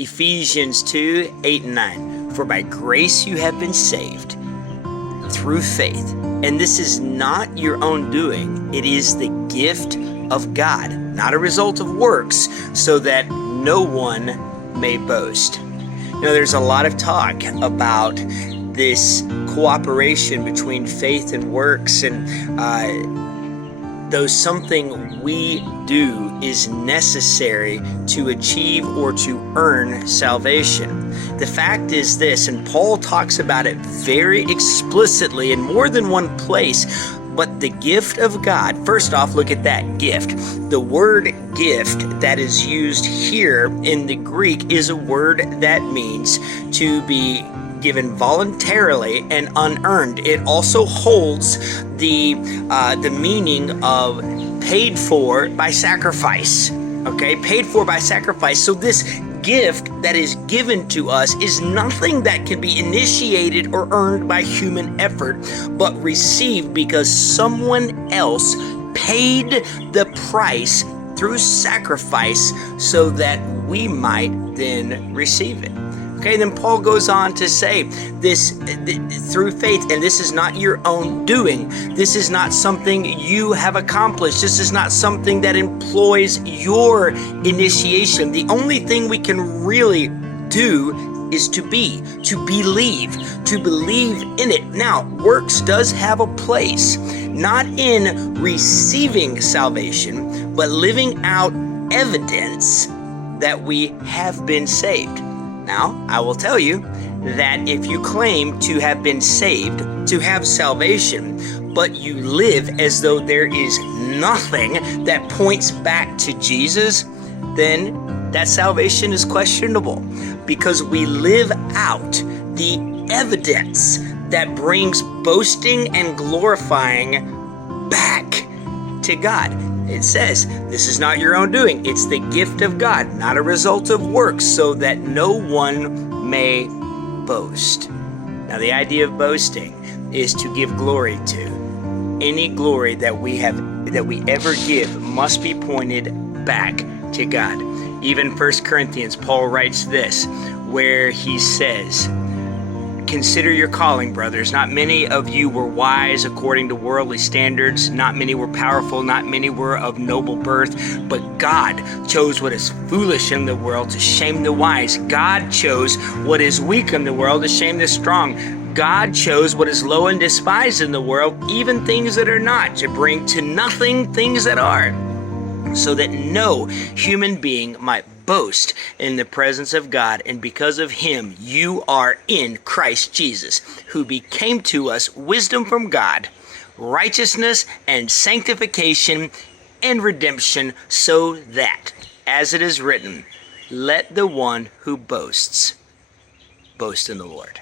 Ephesians 2:8-9. For by grace you have been saved through faith. And this is not your own doing. It is the gift of God, not a result of works, so that no one may boast. You know, there's a lot of talk about this cooperation between faith and works, and though something we do is necessary to achieve or to earn salvation. The fact is this, and Paul talks about it very explicitly in more than one place, but the gift of God, first off, look at that gift. The word gift that is used here in the Greek is a word that means to be given voluntarily and unearned. It also holds the meaning of paid for by sacrifice. Okay, paid for by sacrifice. So this gift that is given to us is nothing that can be initiated or earned by human effort, but received because someone else paid the price through sacrifice so that we might then receive it. Okay, then Paul goes on to say this through faith, and this is not your own doing. This is not something you have accomplished. This is not something that employs your initiation. The only thing we can really do is to believe in it. Now, works does have a place, not in receiving salvation, but living out evidence that we have been saved. Now, I will tell you that if you claim to have been saved, to have salvation, but you live as though there is nothing that points back to Jesus, then that salvation is questionable, because we live out the evidence that brings boasting and glorifying back to God. It says, this is not your own doing. It's the gift of God, not a result of works, so that no one may boast. Now, the idea of boasting is to give glory to. Any glory that we ever give must be pointed back to God. Even 1 Corinthians, Paul writes this, where he says, consider your calling, brothers. Not many of you were wise according to worldly standards. Not many were powerful. Not many were of noble birth. But God chose what is foolish in the world to shame the wise. God chose what is weak in the world to shame the strong. God chose what is low and despised in the world, even things that are not, to bring to nothing things that are, so that no human being might boast in the presence of God. And because of him, you are in Christ Jesus, who became to us wisdom from God, righteousness and sanctification and redemption, so that, as it is written, let the one who boasts boast in the Lord.